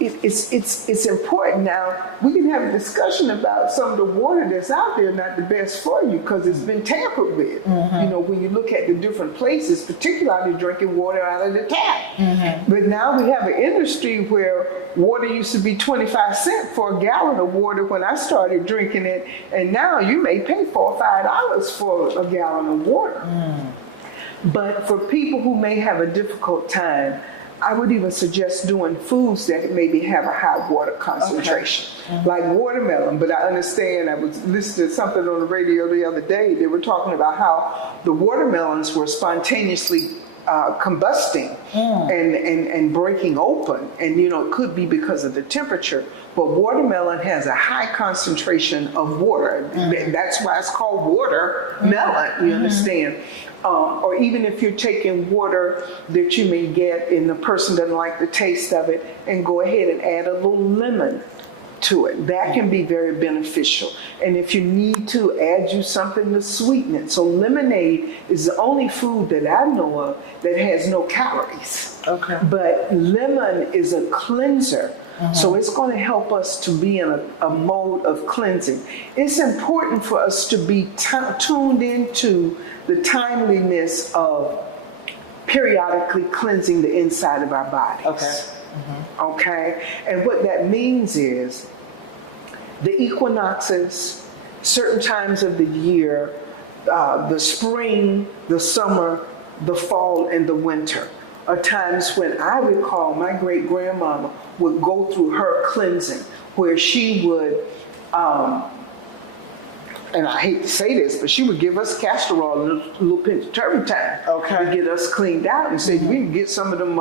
It's important. Now, we can have a discussion about some of the water that's out there not the best for you because it's been tampered with. You know, when you look at the different places, particularly drinking water out of the tap. But now we have an industry where water used to be 25 cents for a gallon of water when I started drinking it, and now you may pay $4 or $5 for a gallon of water. But for people who may have a difficult time, I would even suggest doing foods that maybe have a high water concentration, like watermelon. But I understand, I was listening to something on the radio the other day. They were talking about how the watermelons were spontaneously combusting and breaking open. And, you know, it could be because of the temperature. But watermelon has a high concentration of water. That's why it's called watermelon, you understand? Or even if you're taking water that you may get and the person doesn't like the taste of it, and go ahead and add a little lemon to it. That can be very beneficial. And if you need to, add you something to sweeten it. So lemonade is the only food that I know of that has no calories. Okay. But lemon is a cleanser. So it's going to help us to be in a mode of cleansing. It's important for us to be tuned into the timeliness of periodically cleansing the inside of our bodies. Okay. Okay? And what that means is the equinoxes, certain times of the year, the spring, the summer, the fall, and the winter are times when I recall my great-grandmama would go through her cleansing, where she would, and I hate to say this, but she would give us castor oil and a little pinch of turpentine to get us cleaned out and say, we can get some of them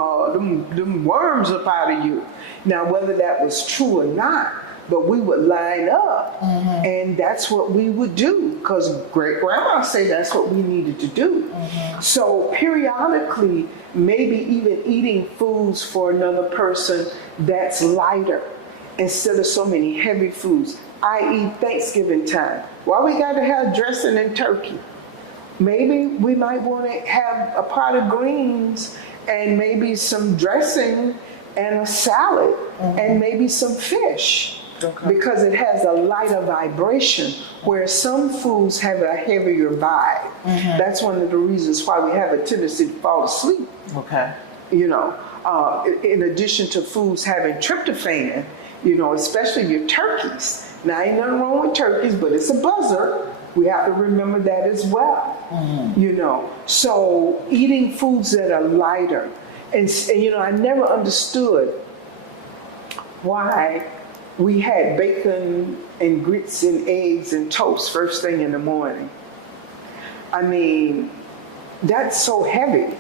worms up out of you. Now, whether that was true or not, but we would line up and that's what we would do because great-grandma said that's what we needed to do. So periodically, maybe even eating foods for another person that's lighter instead of so many heavy foods. i.e. Thanksgiving time. Why we got to have dressing and turkey? Maybe we might want to have a pot of greens and maybe some dressing and a salad and maybe some fish. Okay. Because it has a lighter vibration, where some foods have a heavier vibe. That's one of the reasons why we have a tendency to fall asleep. Okay. You know, in addition to foods having tryptophan, you know, especially your turkeys. Now, ain't nothing wrong with turkeys, but it's a buzzer. We have to remember that as well. You know, so eating foods that are lighter. And you know, I never understood why we had bacon and grits and eggs and toast first thing in the morning. I mean, that's so heavy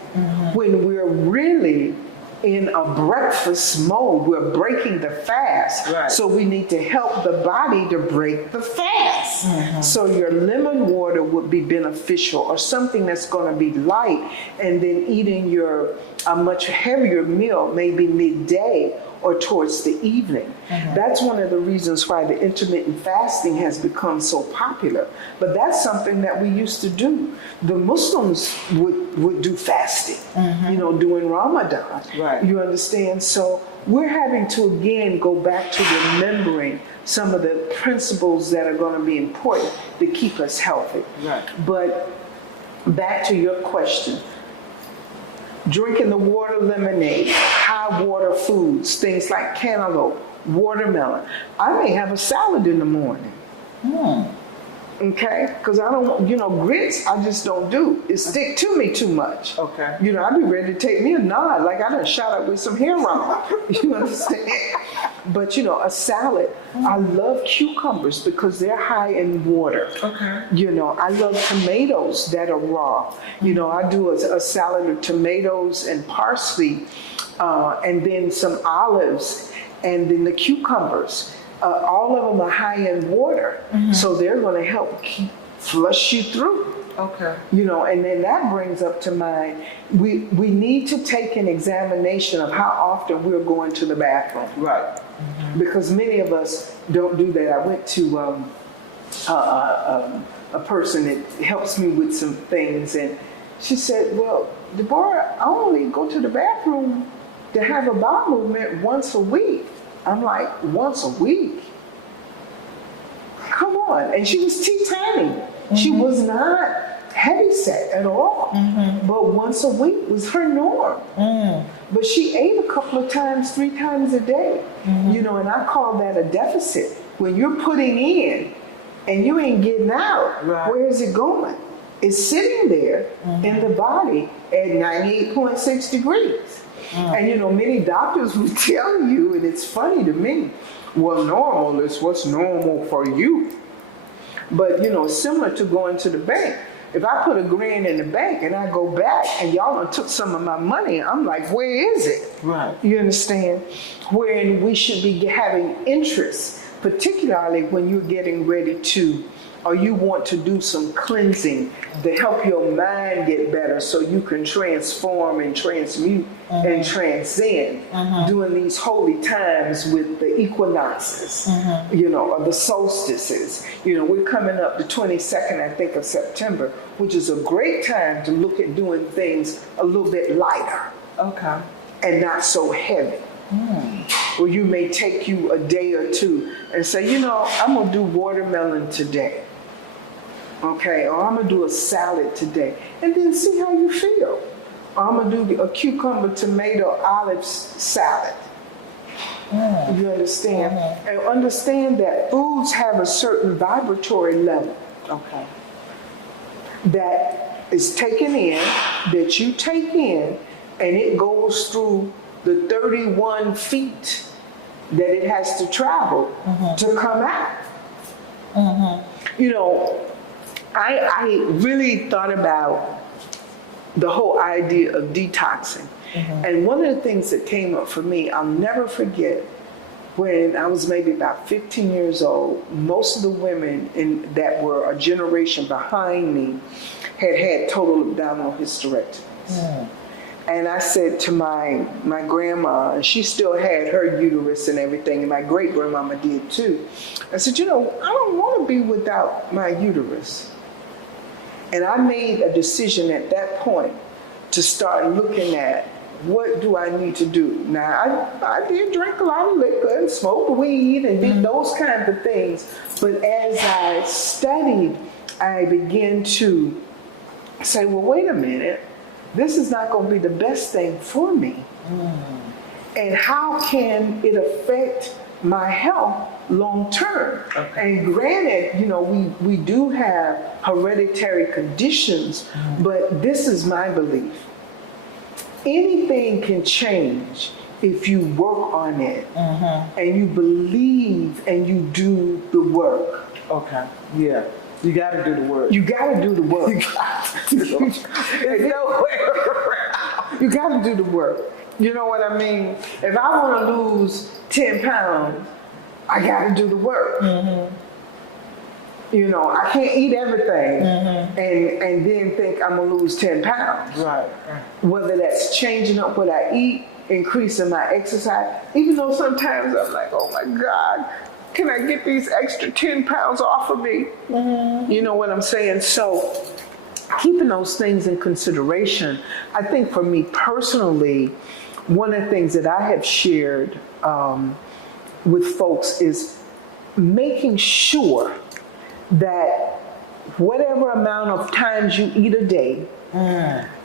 when we're really in a breakfast mode. We're breaking the fast. Right. So we need to help the body to break the fast. So your lemon water would be beneficial, or something that's going to be light, and then eating a much heavier meal, maybe midday or towards the evening. That's one of the reasons why the intermittent fasting has become so popular. But that's something that we used to do. The Muslims would do fasting, you know, during Ramadan. Right. You understand? So we're having to again go back to remembering some of the principles that are going to be important to keep us healthy. Right. But back to your question. Drinking the water lemonade, high water foods, things like cantaloupe, watermelon. I may have a salad in the morning. Okay? Because I don't, you know, grits, I just don't do. It stick to me too much. Okay. You know, I'd be ready to take me a nod, like I done shot up with some hair on. You understand? But, you know, a salad. I love cucumbers because they're high in water. Okay. You know, I love tomatoes that are raw. You know, I do a salad of tomatoes and parsley, and then some olives, and then the cucumbers. All of them are high in water, so they're going to help flush you through. Okay. You know, and then that brings up to mind, we need to take an examination of how often we're going to the bathroom. Right. Because many of us don't do that. I went to a person that helps me with some things, and she said, well, Deborah, I only go to the bathroom to have a bowel movement once a week. I'm like, once a week? Come on. And she was teeny-tiny. She was not heavyset at all. But once a week was her norm. But she ate a couple of times, 3 times a day. You know, and I call that a deficit. When you're putting in and you ain't getting out, Right. where is it going? It's sitting there in the body at 98.6 degrees. And you know, many doctors will tell you, and it's funny to me, well, normal is what's normal for you. But you know, similar to going to the bank. If I put $1,000 in the bank and I go back and y'all done took some of my money, I'm like, where is it? Right. You understand? Wherein we should be having interest, particularly when you're getting ready to, or you want to do some cleansing to help your mind get better so you can transform and transmute and transcend during these holy times with the equinoxes, you know, or the solstices. You know, we're coming up the 22nd, I think, of September, which is a great time to look at doing things a little bit lighter. Okay. And not so heavy. Or you may take you a day or two and say, you know, I'm going to do watermelon today. Okay, or I'm going to do a salad today. And then see how you feel. Or I'm going to do a cucumber, tomato, olive salad. You understand? And understand that foods have a certain vibratory level. Okay. That is taken in, that you take in, and it goes through the 31 feet that it has to travel to come out. You know, I really thought about the whole idea of detoxing. And one of the things that came up for me, I'll never forget, when I was maybe about 15 years old, most of the women that were a generation behind me had total abdominal hysterectomies. And I said to my grandma, and she still had her uterus and everything, and my great grandmama did too. I said, I don't want to be without my uterus. And I made a decision at that point to start looking at what do I need to do. Now, I did drink a lot of liquor and smoked weed and did those kinds of things. But as I studied, I began to say, well, wait a minute. This is not going to be the best thing for me. And how can it affect my health long term? Okay. And granted, we do have hereditary conditions, but this is my belief. Anything can change if you work on it and you believe and you do the work. Okay. Yeah. You got to do the work. You got to do the work. You got to do the work. There's no way around. You got to do the work. You know what I mean? If I want to lose 10 pounds, I got to do the work. I can't eat everything and then think I'm going to lose 10 pounds. Right. Whether that's changing up what I eat, increasing my exercise, even though sometimes I'm like, oh my God, can I get these extra 10 pounds off of me? You know what I'm saying? So keeping those things in consideration, I think for me personally, one of the things that I have shared with folks is making sure that whatever amount of times you eat a day,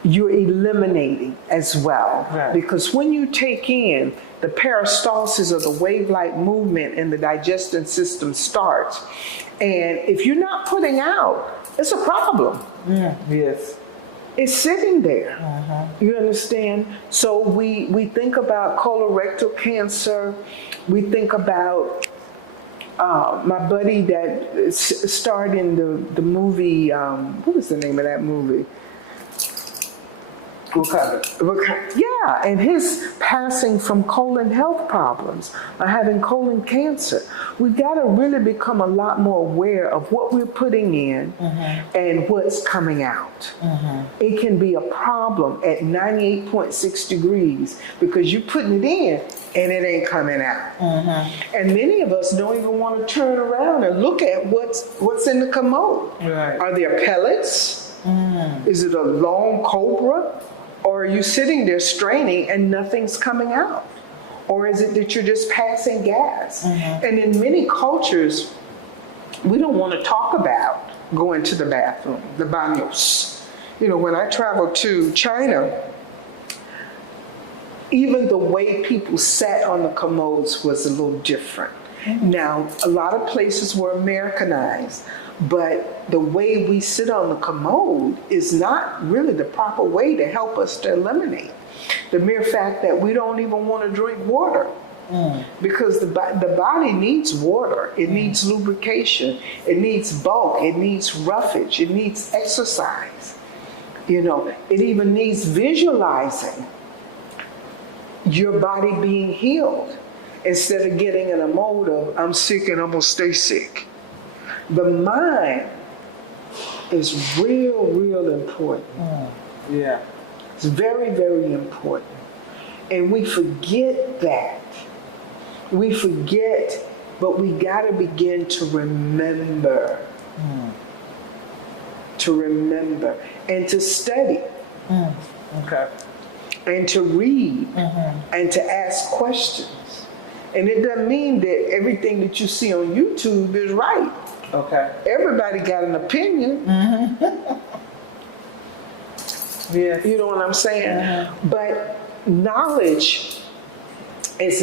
you're eliminating as well. Right. Because when you take in the peristalsis of the wave-like movement and the digestion system starts, and if you're not putting out, it's a problem. Yes. It's sitting there. You understand? So we think about colorectal cancer. We think about my buddy that starred in the movie, what was the name of that movie? Yeah, and his passing from colon health problems, having colon cancer. We've got to really become a lot more aware of what we're putting in and what's coming out. It can be a problem at 98.6 degrees because you're putting it in and it ain't coming out. And many of us don't even want to turn around and look at what's in the commode. Right. Are there pellets? Is it a long cobra? Or are you sitting there straining and nothing's coming out? Or is it that you're just passing gas? And in many cultures, we don't want to talk about going to the bathroom, the baños. When I traveled to China, even the way people sat on the commodes was a little different. Now, a lot of places were Americanized, but the way we sit on the commode is not really the proper way to help us to eliminate. The mere fact that we don't even want to drink water because the body needs water. It needs lubrication. It needs bulk. It needs roughage. It needs exercise. It even needs visualizing your body being healed instead of getting in a mode of, I'm sick and I'm going to stay sick. The mind is real important. Yeah. It's very, very important. And we forget that. We forget, but we got to begin to remember. To remember and to study. Okay. And to read and to ask questions. And it doesn't mean that everything that you see on YouTube is right. Okay. Everybody got an opinion. Yes. You know what I'm saying? But knowledge is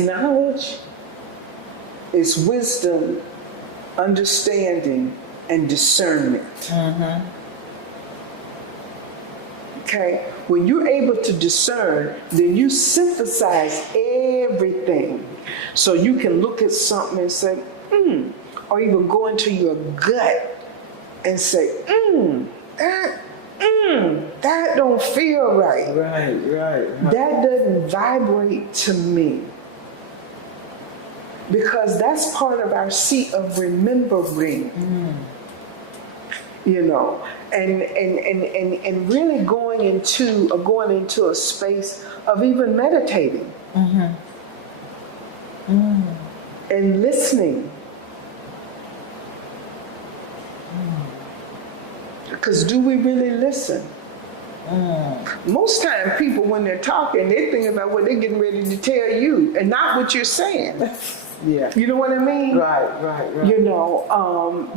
wisdom, understanding, and discernment. Okay? When you're able to discern, then you synthesize everything. So you can look at something and say, or even go into your gut and say, that don't feel right. Right. That doesn't vibrate to me. Because that's part of our seat of remembering. you know, and really going into a space of even meditating and listening. Because do we really listen? Most time people, when they're talking, they're thinking about what they're getting ready to tell you and not what you're saying. Yeah. You know what I mean? Right. You know,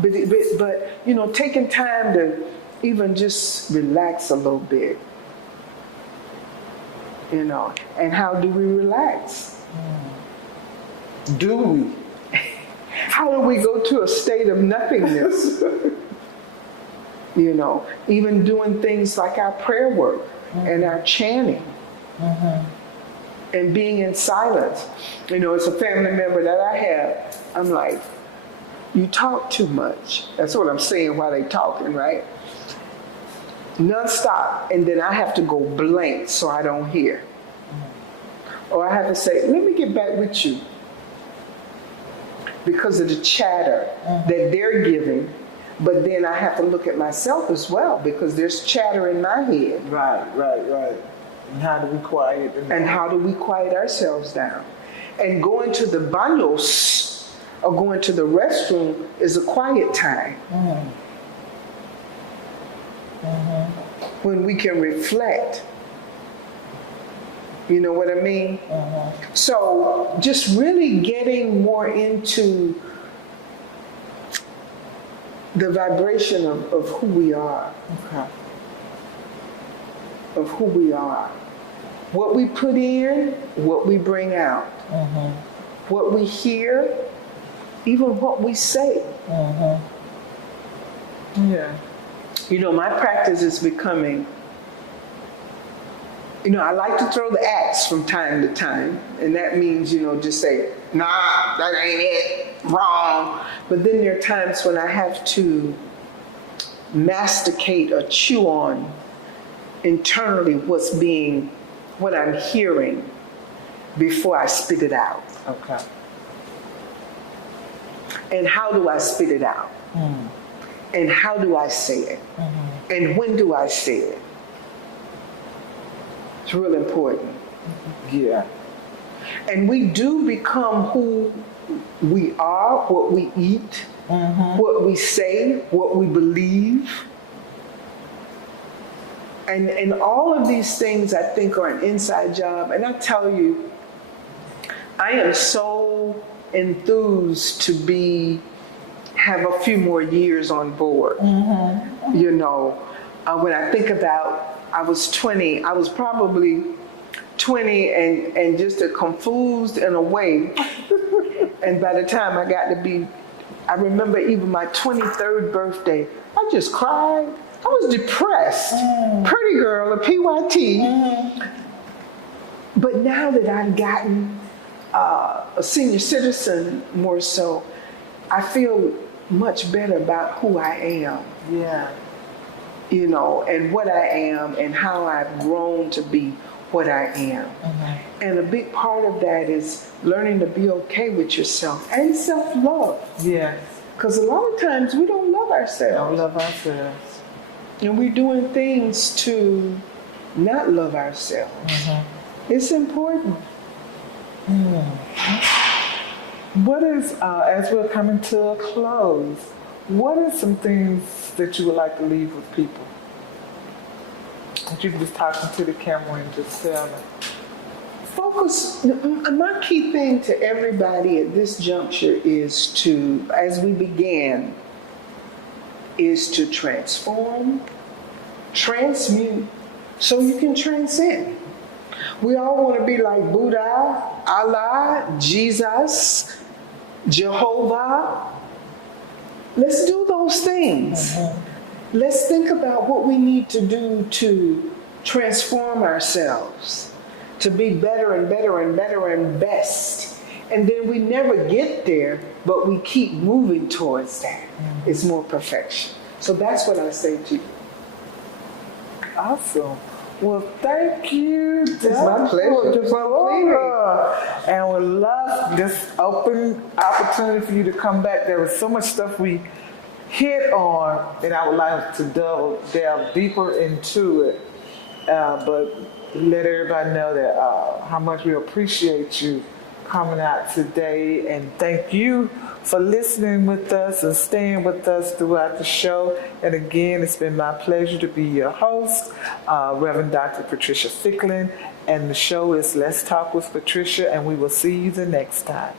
but you know, taking time to even just relax a little bit. You know, and how do we relax? Do we? How do we go to a state of nothingness? You know, even doing things like our prayer work and our chanting and being in silence. You know, it's a family member that I have. I'm like, you talk too much. That's what I'm saying while they talking, right? Non-stop. And then I have to go blank so I don't hear. Or I have to say, let me get back with you. Because of the chatter that they're giving. But then I have to look at myself as well because there's chatter in my head. Right. And how do we quiet them down? And how do we quiet ourselves down? And going to the baños or going to the restroom is a quiet time. When we can reflect. You know what I mean? So just really getting more into the vibration of who we are. Okay. Of who we are. What we put in, what we bring out. What we hear, even what we say. Yeah. You know, my practice is becoming, you know, I like to throw the axe from time to time. And that means, you know, just say, nah, that ain't it. Wrong. But then there are times when I have to masticate or chew on internally what I'm hearing before I spit it out. Okay. And how do I spit it out? And how do I say it? And when do I say it? It's real important. Yeah. And we do become who we are, what we eat, what we say, what we believe. And all of these things I think are an inside job. And I tell you, I am so enthused to have a few more years on board. You know, when I think about, I was 20, I was probably 20 and just confused in a way. And by the time I got to be, I remember even my 23rd birthday, I just cried. I was depressed. Pretty girl, a PYT. But now that I've gotten a senior citizen more so, I feel much better about who I am. Yeah. You know, and what I am and how I've grown to be what I am. And a big part of that is learning to be okay with yourself and self-love. Yes. Because a lot of times we don't love ourselves. Don't love ourselves. And we're doing things to not love ourselves. It's important. What is, as we're coming to a close, what are some things that you would like to leave with people? That you can just talk into the camera and just tell them. Focus, my key thing to everybody at this juncture is to, as we began, is to transform, transmute, so you can transcend. We all want to be like Buddha, Allah, Jesus, Jehovah. Let's do those things. Let's think about what we need to do to transform ourselves, to be better and better and better and best. And then we never get there, but we keep moving towards that. It's more perfection. So that's what I say to you. Awesome. Well, thank you. It's my pleasure. Deborah. And we love this open opportunity for you to come back. There was so much stuff we hit on, and I would like to delve deeper into it, but let everybody know that how much we appreciate you coming out today, and thank you for listening with us and staying with us throughout the show. And again, it's been my pleasure to be your host, Reverend Dr. Patricia Fickling, and the show is Let's Talk with Patricia, and we will see you the next time.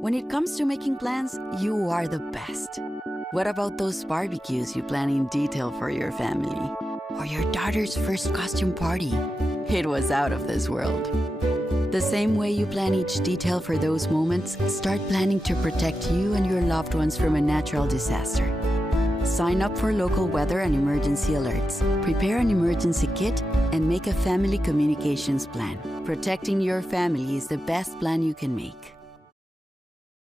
When it comes to making plans, you are the best. What about those barbecues you plan in detail for your family? Or your daughter's first costume party? It was out of this world. The same way you plan each detail for those moments, start planning to protect you and your loved ones from a natural disaster. Sign up for local weather and emergency alerts. Prepare an emergency kit and make a family communications plan. Protecting your family is the best plan you can make.